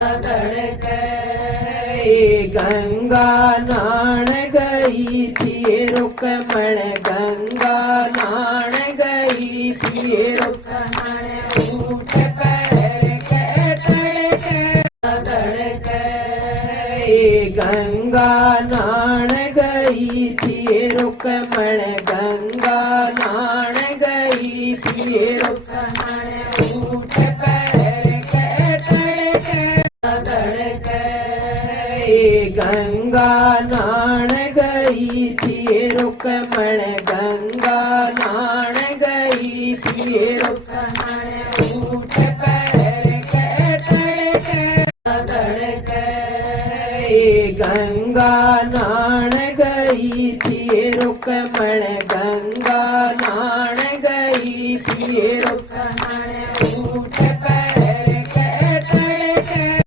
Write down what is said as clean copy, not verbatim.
तड़के गंगा नाण गई थी रुकमण गंगा नाण गई थी रुकमण ऊठ पैर के तड़के तड़के गंगा नाण गई थी रुकमण गंगा नाण गई थी रुकमण ऊठ पैर के तड़के गंगा नाण गई थी रुकमण गंगा नाण गई थी रुकमण ऊठ पैर के तड़के गंगा नाण गई थी रुकमण गंगा